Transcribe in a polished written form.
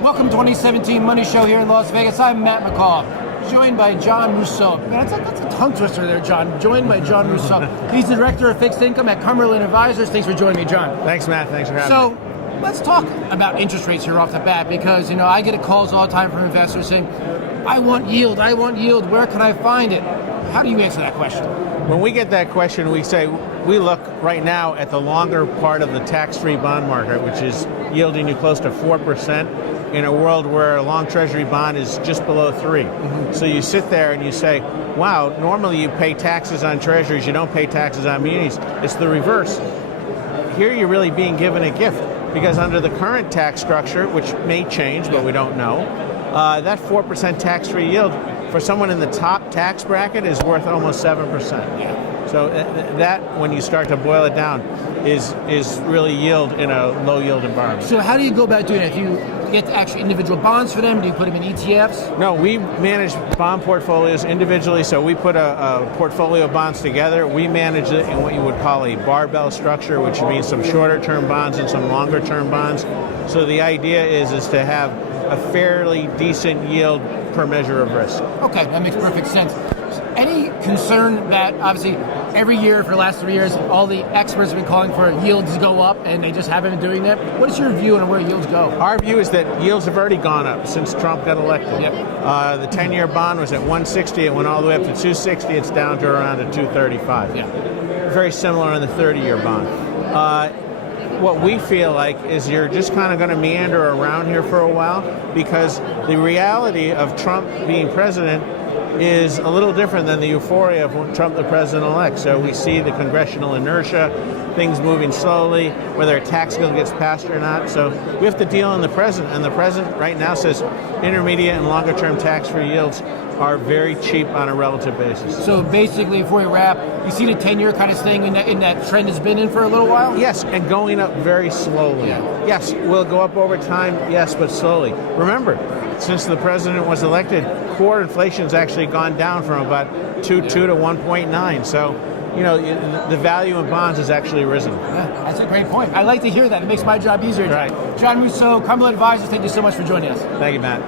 Welcome to 2017 Money Show here in Las Vegas. I'm Matt McCall, joined by John Mousseau. Man, that's a tongue twister there, John. Joined by John Mousseau. He's the Director of Fixed Income at Cumberland Advisors. Thanks for joining me, John. Thanks, Matt. Thanks for having me. So, let's talk about interest rates here off the bat, because, I get calls all the time from investors saying, I want yield, where can I find it? How do you answer that question? When we get that question, we look right now at the longer part of the tax-free bond market, which is yielding you close to 4%. In a world where a long treasury bond is just below 3. Mm-hmm. So you sit there and you say, wow, normally you pay taxes on treasuries, you don't pay taxes on munis. It's the reverse. Here you're really being given a gift, because under the current tax structure, which may change, but we don't know, that 4% tax-free yield for someone in the top tax bracket is worth almost 7%. Yeah. So that, when you start to boil it down, is really yield in a low-yield environment. So how do you go about doing it? Do you get actually individual bonds for them? Do you put them in ETFs? No, we manage bond portfolios individually, so we put a portfolio of bonds together. We manage it in what you would call a barbell structure, which means some shorter-term bonds and some longer-term bonds. So the idea is to have a fairly decent yield per measure of risk. Okay, that makes perfect sense. Any concern that, obviously, every year for the last 3 years, all the experts have been calling for yields to go up, and they just haven't been doing that? What is your view on where yields go? Our view is that yields have already gone up since Trump got elected. Yep. The 10-year bond was at 160. It went all the way up to 260. It's down to around a 235. Yeah. Very similar on the 30-year bond. What we feel like is you're just kind of going to meander around here for a while, because the reality of Trump being president is a little different than the euphoria of Trump the president-elect. So we see the congressional inertia, things moving slowly, whether a tax bill gets passed or not. So we have to deal in the present, and the present right now says intermediate and longer-term tax-free yields are very cheap on a relative basis. So basically, before we wrap, you see the 10-year kind of staying in that trend it's been in for a little while? Yes, and going up very slowly. Yeah. Yes, will it go up over time? Yes, but slowly. Remember, since the president was elected, core inflation's actually gone down from about 2.2 to 1.9. So, the value in bonds has actually risen. Yeah, that's a great point. I like to hear that. It makes my job easier. Right. John Mousseau, Cumberland Advisors, thank you so much for joining us. Thank you, Matt.